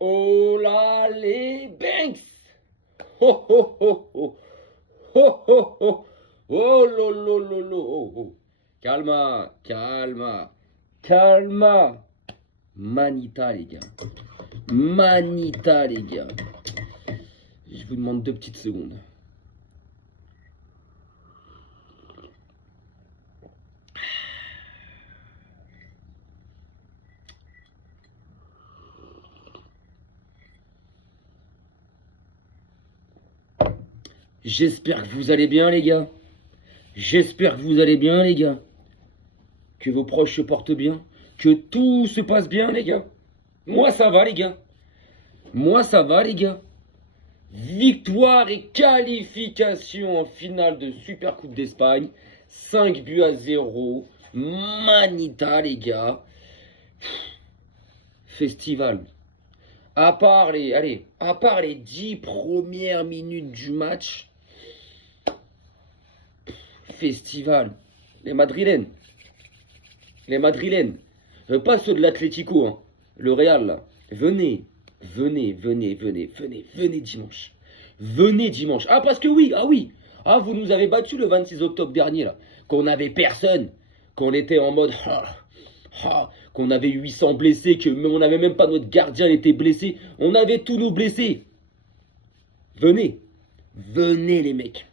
Oh là les Banks. Oh oh oh oh. Oh oh oh. Oh lo lo lo lo. Oh, oh. Calma, calma, calma. Manita les gars. Manita les gars. Je vous demande 2 petites secondes. J'espère que vous allez bien les gars. J'espère que vous allez bien les gars. Que vos proches se portent bien. Que tout se passe bien les gars. Moi ça va les gars. Moi ça va les gars. Victoire et qualification en finale de Super Coupe d'Espagne. 5 buts à 0. Manita les gars. Festival. À part les 10 premières minutes du match, festival. Les Madrilènes. Les Madrilènes. Pas ceux de l'Atlético, hein. Le Real, là. Venez. Venez, venez, venez, venez, venez dimanche. Venez dimanche. Ah, parce que oui, ah oui. Ah, vous nous avez battu le 26 octobre dernier, là. Qu'on n'avait personne. Qu'on était en mode... qu'on avait 800 blessés, que on n'avait même pas notre gardien était blessé. On avait tous nos blessés. Venez. Venez les mecs.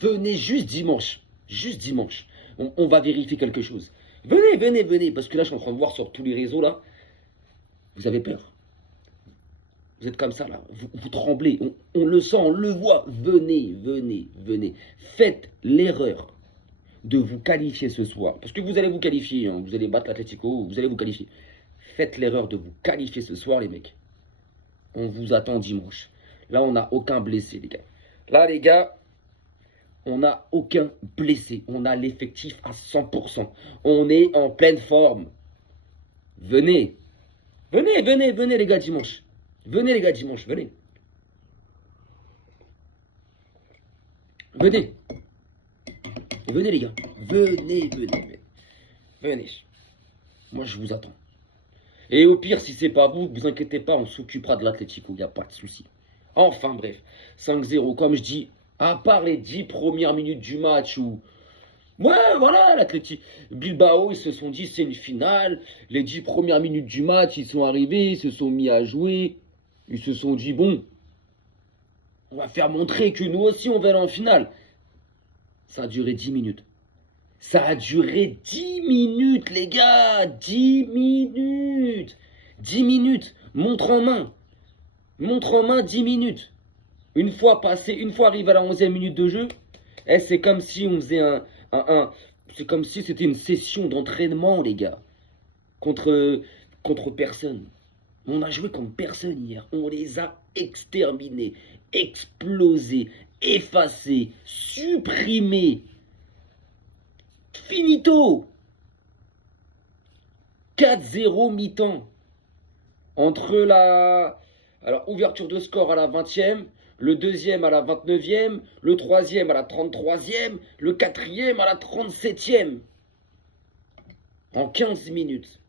Venez juste dimanche. Juste dimanche. On va vérifier quelque chose. Venez, venez, venez. Parce que là, je suis en train de voir sur tous les réseaux, là. Vous avez peur. Vous êtes comme ça, là. Vous tremblez. On le sent, on le voit. Venez, venez, venez. Faites l'erreur de vous qualifier ce soir. Parce que vous allez vous qualifier. Hein. Vous allez battre l'Atlético. Vous allez vous qualifier. Faites l'erreur de vous qualifier ce soir, les mecs. On vous attend dimanche. Là, on n'a aucun blessé, les gars. Là, les gars, on n'a aucun blessé. On a l'effectif à 100%. On est en pleine forme. Venez. Venez, venez, venez, les gars, dimanche. Venez, les gars, dimanche, venez. Venez. Venez, les gars. Venez, venez, venez. Venez. Moi, je vous attends. Et au pire, si c'est pas vous, vous inquiétez pas, on s'occupera de l'Atlético, il n'y a pas de souci. Enfin bref, 5-0, comme je dis, à part les 10 premières minutes du match où... Ouais, voilà, l'Atlético Bilbao, ils se sont dit c'est une finale. Les 10 premières minutes du match, ils sont arrivés, ils se sont mis à jouer. Ils se sont dit bon, on va faire montrer que nous aussi on va aller en finale. Ça a duré 10 minutes. Ça a duré 10 minutes, les gars. 10 minutes. 10 minutes. Montre en main. Montre en main, 10 minutes. Une fois passé, une fois arrivé à la 11e minute de jeu, c'est comme si on faisait c'est comme si c'était une session d'entraînement, les gars. Contre personne. On a joué contre personne hier. On les a exterminés, explosés, effacés, supprimés. Finito. 4-0 mi-temps. Entre la ouverture de score à la 20e, le deuxième à la 29e, le troisième à la 33e, le quatrième à la 37e. En 15 minutes.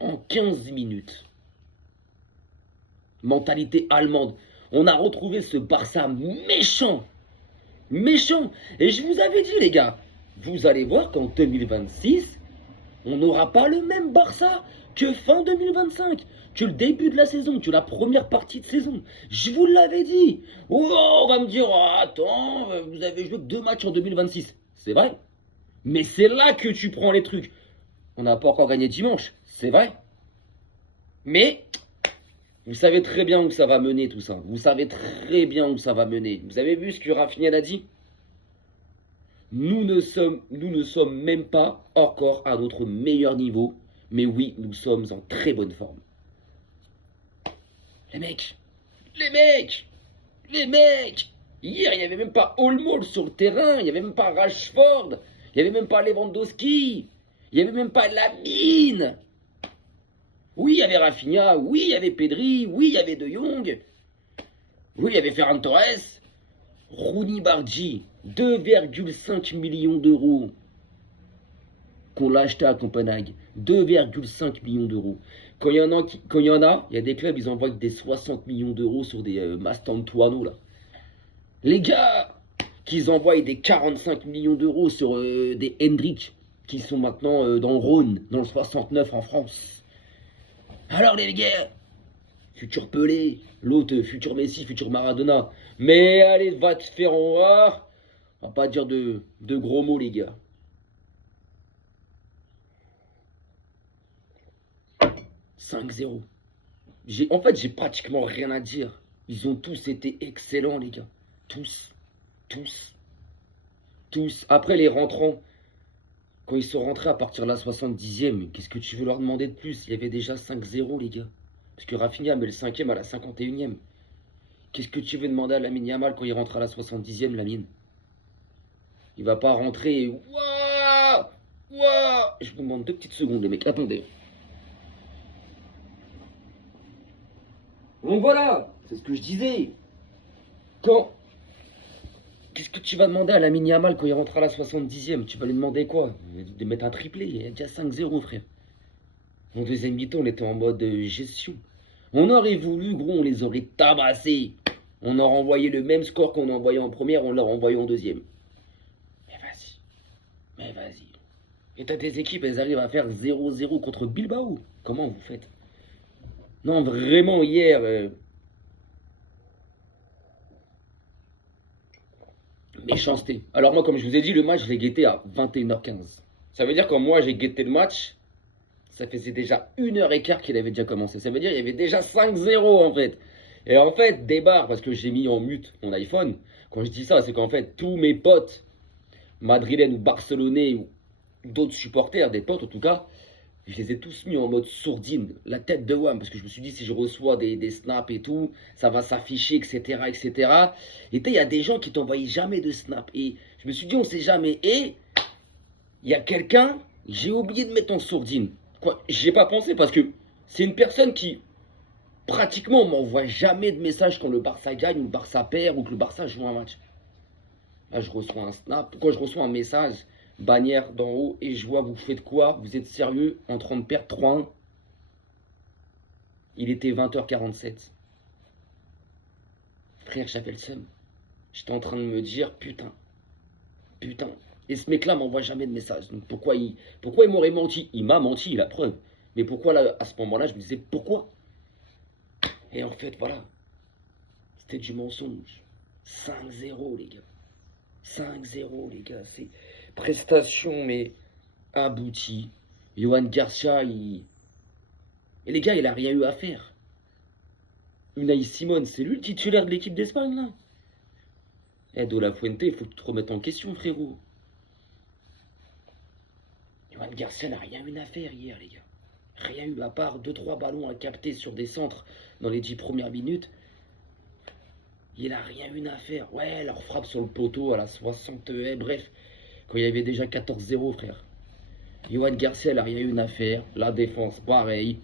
En 15 minutes. Mentalité allemande. On a retrouvé ce Barça méchant. Méchant. Et je vous avais dit, les gars, vous allez voir qu'en 2026, on n'aura pas le même Barça que fin 2025, que le début de la saison, que la première partie de saison. Je vous l'avais dit. Oh, on va me dire, oh, attends, vous avez joué que 2 matchs en 2026. C'est vrai. Mais c'est là que tu prends les trucs. On n'a pas encore gagné dimanche. C'est vrai. Mais vous savez très bien où ça va mener tout ça. Vous savez très bien où ça va mener. Vous avez vu ce que Rafinha a dit? Nous ne sommes même pas encore à notre meilleur niveau. Mais oui, nous sommes en très bonne forme. Les mecs, les mecs, les mecs. Hier, il n'y avait même pas Olmo sur le terrain. Il n'y avait même pas Rashford. Il n'y avait même pas Lewandowski. Il n'y avait même pas Lamine. Oui, il y avait Rafinha. Oui, il y avait Pedri. Oui, il y avait De Jong. Oui, il y avait Ferran Torres. Rooney Bargi, 2,5 millions d'euros. qu'on l'a acheté à Copenhague. 2,5 millions d'euros. Quand il y en a, il y a des clubs, ils envoient des 60 millions d'euros sur des Mastantuano, là. Les gars, qu'ils envoient des 45 millions d'euros sur des Hendrick, qui sont maintenant dans le Rhône, dans le 69 en France. Alors les gars, futur Pelé, l'autre futur Messi, futur Maradona. Mais allez, va te faire voir. On va pas dire de gros mots, les gars. 5-0. En fait, j'ai pratiquement rien à dire. Ils ont tous été excellents, les gars. Tous. Tous. Tous. Après, les rentrants, quand ils sont rentrés à partir de la 70e, qu'est-ce que tu veux leur demander de plus? Il y avait déjà 5-0, les gars. Parce que Rafinha met le 5e à la 51e. Qu'est-ce que tu veux demander à Lamine Yamal quand il rentre à la 70e, Lamine? Il va pas rentrer. Waouh! Waouh! Je vous demande 2 petites secondes, les mecs. Attendez. Donc voilà, c'est ce que je disais. Qu'est-ce que tu vas demander à Lamine Yamal quand il rentre à la 70e? Tu vas lui demander quoi? De mettre un triplé. Il y a déjà 5-0, frère. En deuxième mi-temps, on était en mode gestion. On aurait voulu, gros, on les aurait tabassés. On aurait envoyé le même score qu'on a envoyé en première, on l'a envoyé en deuxième. Mais vas-y. Et t'as des équipes, elles arrivent à faire 0-0 contre Bilbao. Comment vous faites? Non, vraiment, hier... méchanceté. Alors moi, comme je vous ai dit, le match, je l'ai guetté à 21h15. Ça veut dire que quand moi, j'ai guetté le match, ça faisait déjà 1h15 qu'il avait déjà commencé. Ça veut dire qu'il y avait déjà 5-0 en fait. Et en fait, débarre, parce que j'ai mis en mute mon iPhone. Quand je dis ça, c'est qu'en fait, tous mes potes, madrilènes ou barcelonais, ou d'autres supporters, des potes en tout cas, je les ai tous mis en mode sourdine, la tête de WAM, parce que je me suis dit, si je reçois des snaps et tout, ça va s'afficher, etc., etc. Et il y a des gens qui t'envoient jamais de snap. Et je me suis dit, on sait jamais. Et il y a quelqu'un, j'ai oublié de mettre en sourdine. Quoi, j'y ai pas pensé parce que c'est une personne qui, pratiquement, m'envoie jamais de message quand le Barça gagne, ou le Barça perd, ou que le Barça joue un match. Là, je reçois un snap. Quand je reçois un message, bannière d'en haut, et je vois, vous faites quoi? Vous êtes sérieux? En train de perdre 3-1. Il était 20h47. Frère, j'avais le seum. J'étais en train de me dire, putain. Et ce mec-là m'envoie jamais de message. Donc pourquoi il m'aurait menti? Il m'a menti, la preuve. Mais pourquoi là, à ce moment-là, je me disais, pourquoi? Et en fait, voilà. C'était du mensonge. 5-0, les gars. 5-0, les gars. C'est prestation, mais aboutie. Johan Garcia, Et les gars, il a rien eu à faire. Unai Simon, c'est lui le titulaire de l'équipe d'Espagne, là. De la Fuente, il faut que tu te remettes en question, frérot. Johan Garcia n'a rien eu à faire hier, les gars. Rien eu à part 2-3 ballons à capter sur des centres dans les 10 premières minutes. Il a rien eu à faire. Ouais, leur frappe sur le poteau à la 60. Bref, quand il y avait déjà 14-0, frère. Johan Garcia, il a rien eu à faire. La défense, pareil.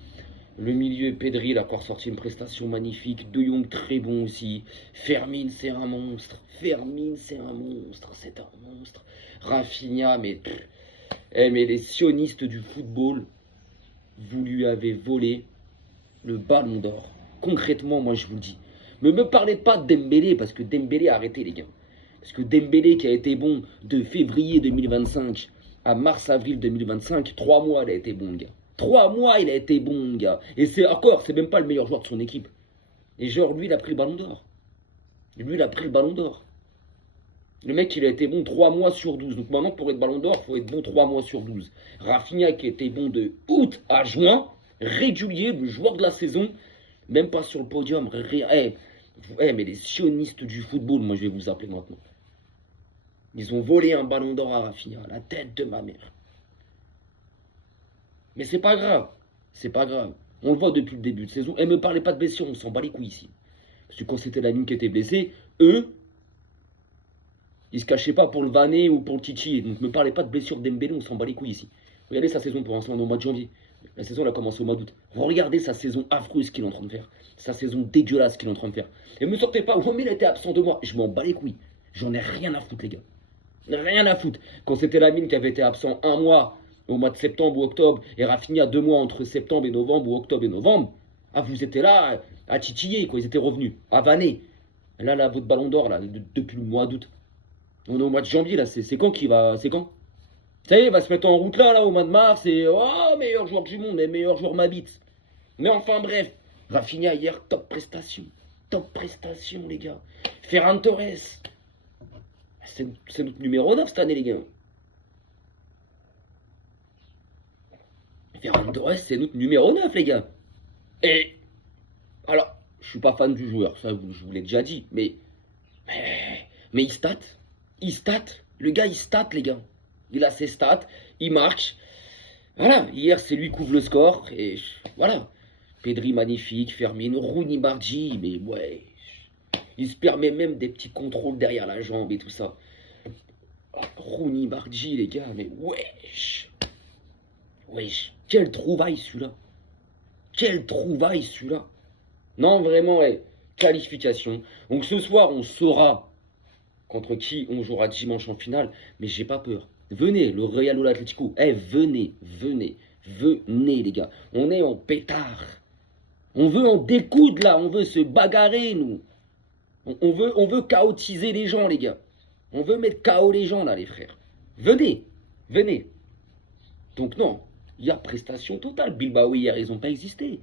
Le milieu, Pedri, il a encore sorti une prestation magnifique. De Jong, très bon aussi. Fermin, c'est un monstre. C'est un monstre. Rafinha, mais les sionistes du football, vous lui avez volé le ballon d'or. Concrètement, moi, je vous le dis. Ne me parlez pas de Dembélé, parce que Dembélé a arrêté, les gars. Parce que Dembélé, qui a été bon de février 2025 à mars-avril 2025, 3 mois, il a été bon, les gars. 3 mois, il a été bon, gars. Et c'est même pas le meilleur joueur de son équipe. Et genre, lui, il a pris le ballon d'or. Le mec, il a été bon 3 mois sur 12. Donc maintenant, pour être ballon d'or, il faut être bon 3 mois sur 12. Rafinha, qui était bon de août à juin, régulier, le joueur de la saison, même pas sur le podium. Mais les sionistes du football, moi, je vais vous appeler maintenant. Ils ont volé un ballon d'or à Rafinha, la tête de ma mère. Mais c'est pas grave. On le voit depuis le début de saison. Et me parlez pas de blessure, on s'en bat les couilles ici. Parce que quand c'était la ligne qui était blessée, eux, ils se cachaient pas pour le vanner ou pour le titiller. Donc me parlez pas de blessure d'Embélé, on s'en bat les couilles ici. Regardez sa saison pour l'instant, au mois de janvier. La saison, elle a commencé au mois d'août. Regardez sa saison affreuse qu'il est en train de faire. Sa saison dégueulasse qu'il est en train de faire. Et me sortez pas, mais il était absent de moi. Je m'en bats les couilles. J'en ai rien à foutre, les gars. Rien à foutre. Quand c'était Lamine qui avait été absent 1 mois, au mois de septembre ou octobre, et Rafinha 2 mois entre septembre et novembre, ou octobre et novembre. Ah, vous étiez là à titiller, quoi. Ils étaient revenus, à vanner. Là, votre ballon d'or, là, depuis le mois d'août. On est au mois de janvier, là. C'est quand qu'il va. C'est quand? Ça y est, il va se mettre en route là, au mois de mars, et oh, meilleur joueur du monde, mais meilleur joueur ma bite. Mais enfin, bref. Rafinha, hier, top prestation. Top prestation, les gars. Ferran Torres. C'est notre numéro 9 cette année, les gars. Ferran Torres, c'est notre numéro 9, les gars. Et. Alors, je suis pas fan du joueur, ça, je vous l'ai déjà dit, mais il stat. Il stat. Le gars, il stat, les gars. Il a ses stats, il marque. Voilà, hier, c'est lui qui couvre le score, et voilà. Pedri, magnifique, Fermin, Rooney Margi, mais ouais. Il se permet même des petits contrôles derrière la jambe et tout ça. Rooney Margi, les gars, mais wesh. Wesh, quelle trouvaille celui-là. Quelle trouvaille celui-là. Non, vraiment, ouais, qualification. Donc ce soir, on saura contre qui on jouera dimanche en finale, mais j'ai pas peur. Venez, le Real ou l'Atlético. Venez, venez, venez, les gars. On est en pétard. On veut en découdre, là. On veut se bagarrer, nous. On veut chaotiser les gens, les gars. On veut mettre KO les gens, là, les frères. Venez, venez. Donc non, il y a prestation totale. Bilbao, hier, ils n'ont pas existé.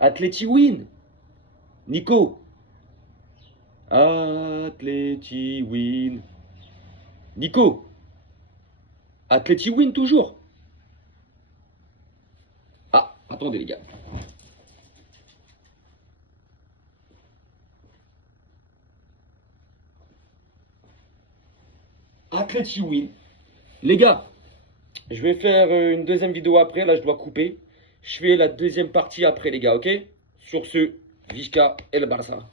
Atleti win. Nico. Atleti win. Nico. Atleti win toujours. Ah, attendez les gars. Atleti win. Les gars, je vais faire une deuxième vidéo après. Là, je dois couper. Je fais la deuxième partie après, les gars, ok? Sur ce, Visca et le Barça.